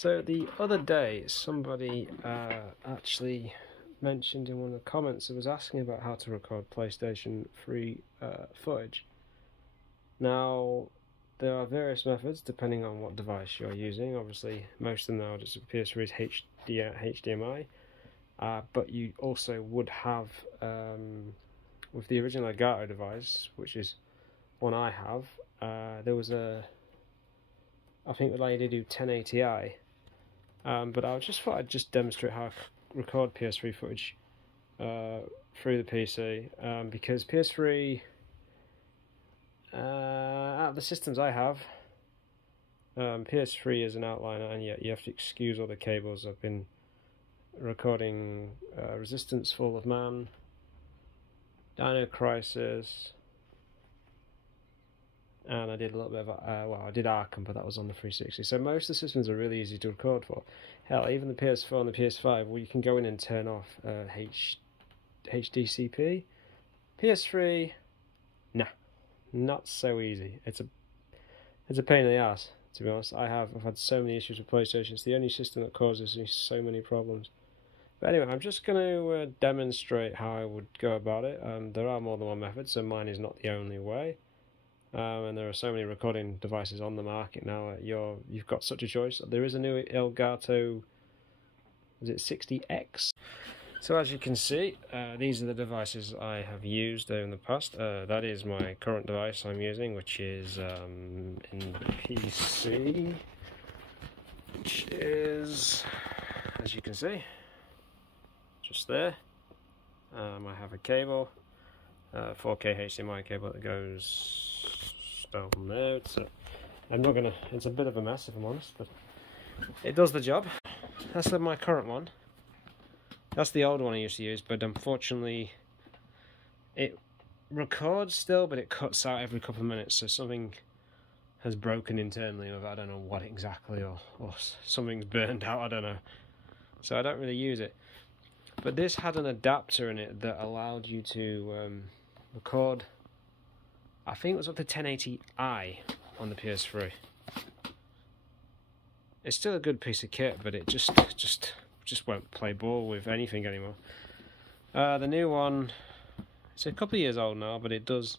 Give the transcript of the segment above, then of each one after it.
So the other day, somebody actually mentioned in one of the comments, it was asking about how to record PlayStation 3 footage. Now, there are various methods depending on what device you're using. Obviously, most of them now just PS3 is HDMI, but you also would have, with the original Elgato device, which is one I have, there was a, I think it would allow you to do 1080i, but I just thought I'd just demonstrate how I record PS3 footage through the PC, because PS3, out of the systems I have, PS3 is an outliner, and yet you have to excuse all the cables. I've been recording Resistance Fall of Man, Dino Crisis, and I did a little bit of, well, I did Arkham, but that was on the 360. So most of the systems are really easy to record for. Hell, even the PS4 and the PS5, well, you can go in and turn off HDCP. PS3, nah, not so easy. It's a pain in the ass, to be honest. I've had so many issues with PlayStation. It's the only system that causes me so many problems. But anyway, I'm just going to demonstrate how I would go about it. There are more than one method, so mine is not the only way. And there are so many recording devices on the market now. You've got such a choice. There is a new Elgato, is it 60X? So as you can see, these are the devices I have used in the past. That is my current device I'm using, which is in PC, which is, as you can see, just there. I have a cable, 4K HDMI cable that goes down there. It's a bit of a mess if I'm honest, but it does the job. That's my current one. That's the old one I used to use, but unfortunately it records still, but it cuts out every couple of minutes, so something has broken internally with, I don't know what exactly, or something's burned out, I don't know. So I don't really use it. But this had an adapter in it that allowed you to record, I think it was up to 1080i on the PS3. It's still a good piece of kit, but it just won't play ball with anything anymore. The new one, it's a couple of years old now, but it does,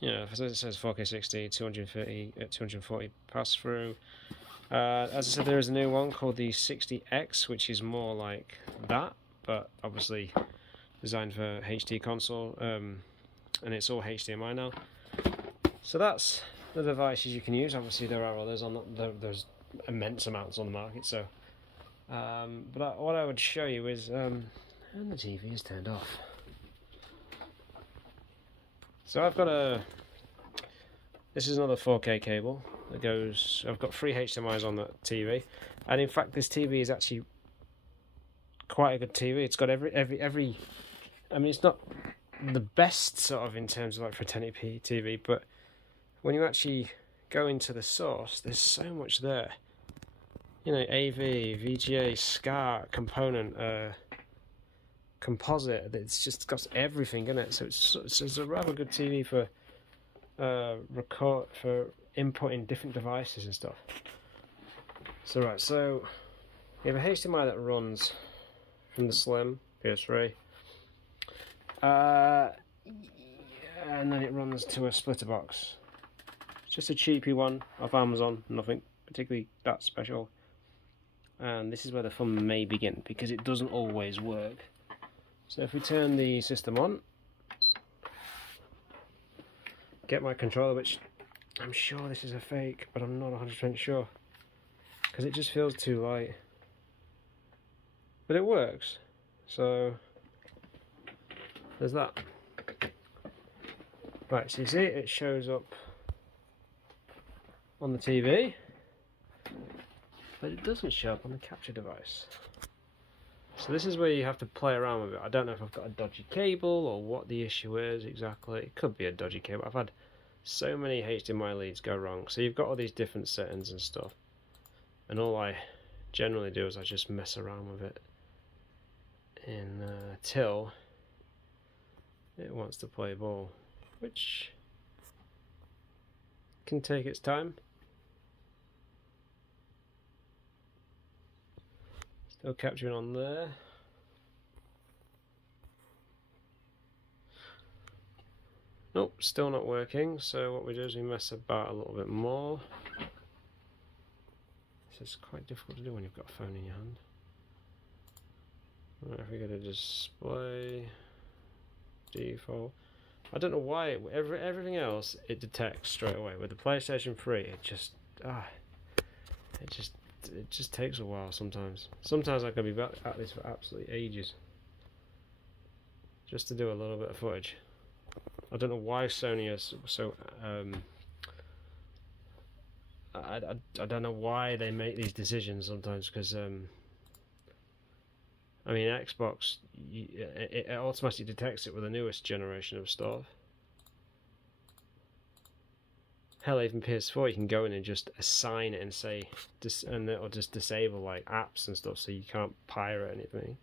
you know, it says 4K 60, 240 pass through. As I said, there is a new one called the 60X, which is more like that, but obviously designed for HD console, and it's all HDMI now. So that's the devices you can use. Obviously there are others on there's immense amounts on the market. So, but what I would show you is, and the TV is turned off. So this is another 4K cable that goes. I've got 3 HDMIs on that TV, and in fact this TV is actually quite a good TV. It's got every. I mean, it's not the best sort of in terms of like for 1080p TV, but when you actually go into the source, there's so much there. You know, AV, VGA, SCART, component, composite. It's just got everything in it. So it's a rather good TV for inputting different devices and stuff. So right, so you have a HDMI that runs from the Slim PS3, and then it runs to a splitter box. It's just a cheapy one off Amazon, nothing particularly that special. And this is where the fun may begin, because it doesn't always work. So if we turn the system on, get my controller, which I'm sure this is a fake, but I'm not 100% sure, because it just feels too light. But it works, so there's that. Right, so you see it shows up on the TV, but it doesn't show up on the capture device. So this is where you have to play around with it. I don't know if I've got a dodgy cable or what the issue is exactly. It could be a dodgy cable. I've had so many HDMI leads go wrong. So you've got all these different settings and stuff, and all I generally do is I just mess around with it till it wants to play ball, which can take its time. Still capturing on there. Nope, still not working. So what we do is we mess about a little bit more. This is quite difficult to do when you've got a phone in your hand. Right, if we go to display, default. I don't know why everything else it detects straight away. With the PlayStation 3, it just takes a while sometimes. Sometimes I could be back at this for absolutely ages, just to do a little bit of footage. I don't know why Sony is so. I don't know why they make these decisions sometimes, because I mean, Xbox, it automatically detects it with the newest generation of stuff. Hell, even PS4, you can go in and just assign it and say, and it'll just disable like apps and stuff, so you can't pirate anything.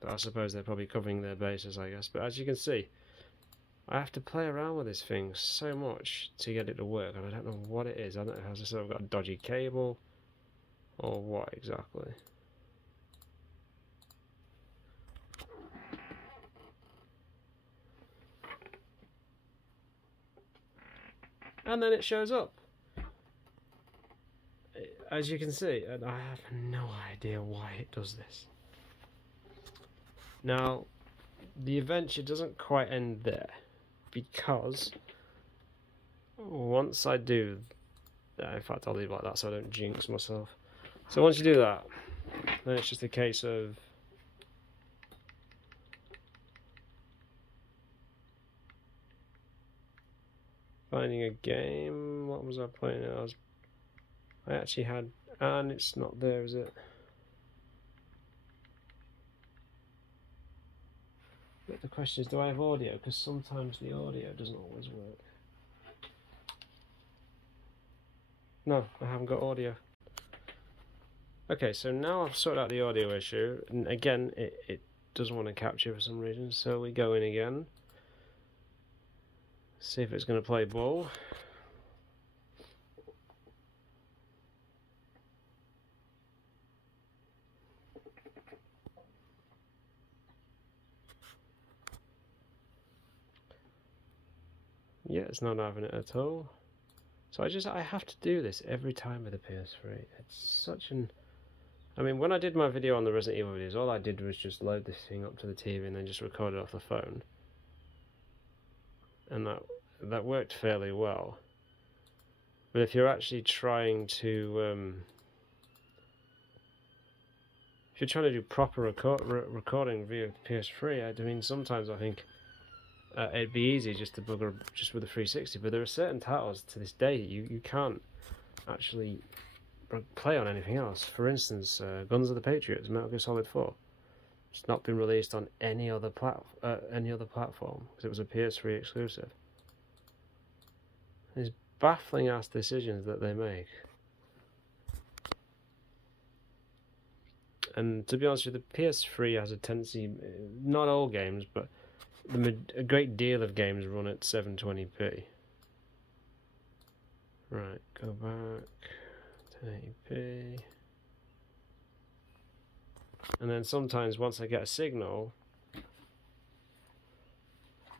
But I suppose they're probably covering their bases, I guess. But as you can see, I have to play around with this thing so much to get it to work, and I don't know what it is. I don't know, as I said, I've got a dodgy cable, or what exactly. And then it shows up, as you can see, and I have no idea why it does this. Now, the adventure doesn't quite end there, because once I do that, in fact I'll leave it like that so I don't jinx myself. So once you do that, then it's just a case of finding a game. What was I playing? I actually had, and it's not there, is it? But the question is, do I have audio? Because sometimes the audio doesn't always work. No, I haven't got audio. Okay, so now I've sorted out the audio issue, and again, it doesn't want to capture for some reason, so we go in again. See if it's going to play ball. Yeah, it's not having it at all. So I have to do this every time with the PS3. It's such an... I mean, when I did my video on the Resident Evil videos, all I did was just load this thing up to the TV and then just record it off the phone. And that worked fairly well. But if you're actually trying to if you're trying to do proper recording via PS3, I mean, sometimes I think it'd be easy just to bugger just with the 360. But there are certain titles to this day you can't actually play on anything else. For instance, Guns of the Patriots, Metal Gear Solid 4. It's not been released on any other platform because it was a PS3 exclusive. These baffling ass decisions that they make. And to be honest with you, the PS3 has a tendency, not all games, but a great deal of games run at 720p. Right, go back, 1080p. And then sometimes once I get a signal,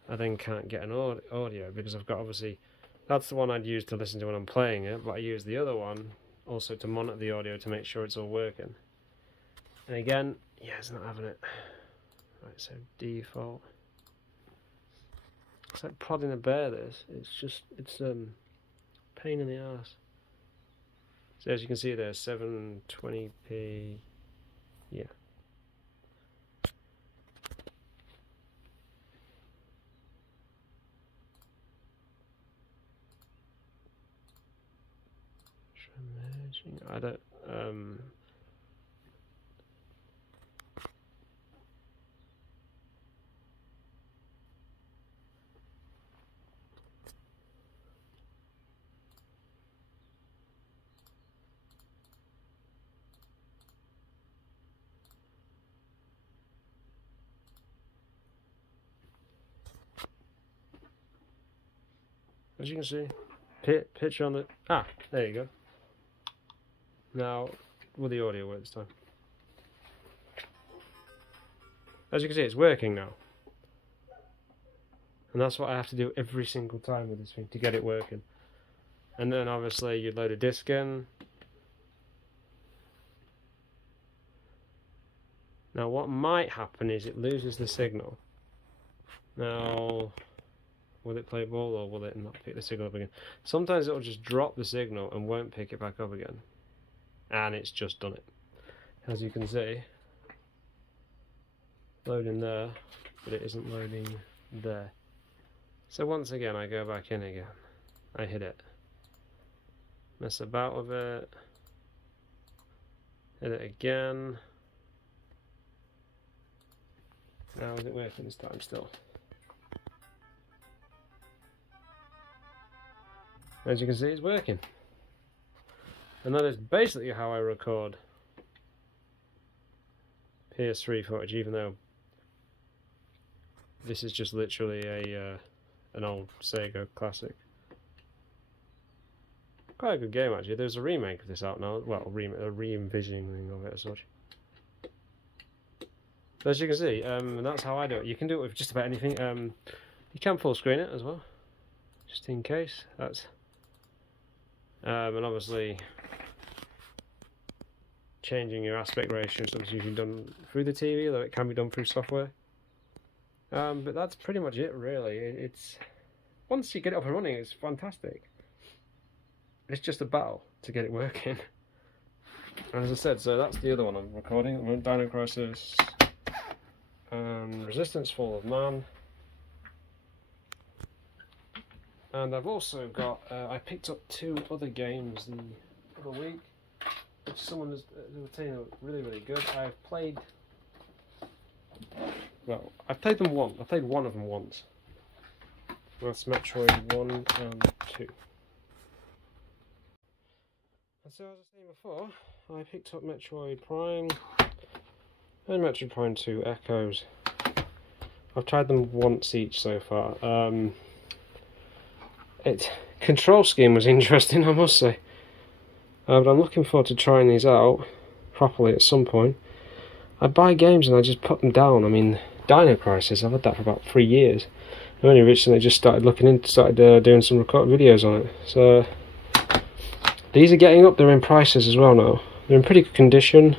I then can't get an audio because I've got, obviously, that's the one I'd use to listen to when I'm playing it, but I use the other one also to monitor the audio to make sure it's all working. And again, yeah, it's not having it. Right, so default. It's like prodding a bear, this. It's pain in the ass. So as you can see there, 720p, yeah. I don't, as you can see, picture on the, there you go. Now, will the audio work this time? As you can see, it's working now. And that's what I have to do every single time with this thing to get it working. And then obviously you'd load a disk in. Now what might happen is it loses the signal. Now, will it play ball or will it not pick the signal up again? Sometimes it'll just drop the signal and won't pick it back up again. And it's just done it. As you can see, loading there, but it isn't loading there. So once again I go back in again. I hit it. Mess about with it. Hit it again. Now is it working this time still? As you can see, it's working. And that is basically how I record PS3 footage, even though this is just literally an old Sega classic. Quite a good game actually. There's a remake of this out now. Well, a re-envisioning of it as such. So as you can see, and that's how I do it. You can do it with just about anything. You can full screen it as well, just in case. That's and obviously changing your aspect ratio is something you can done through the TV, though it can be done through software. But that's pretty much it, really. It's once you get it up and running, it's fantastic. It's just a battle to get it working. And as I said, so that's the other one I'm recording. Dino Crisis and Resistance Fall of Man. And I've also got, I picked up 2 other games the other week, which someone was saying are really, really good. I've played them once. I played one of them once. That's Metroid 1 and 2. And so as I was saying before, I picked up Metroid Prime and Metroid Prime 2 Echoes. I've tried them once each so far. Control scheme was interesting, I must say. But I'm looking forward to trying these out properly at some point. I buy games and I just put them down. I mean, Dino Crisis, I've had that for about 3 years. I only recently just started doing some record videos on it. So these are getting up there in prices as well now. They're in pretty good condition.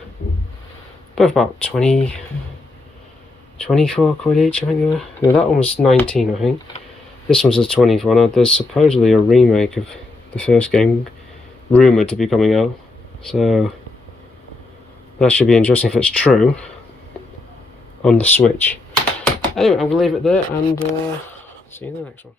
Both about 24 quid each, I think they were. No, that one was 19, I think. This one's a 24. Now, there's supposedly a remake of the first game rumoured to be coming out. So that should be interesting if it's true on the Switch. Anyway, I'm going to leave it there and see you in the next one.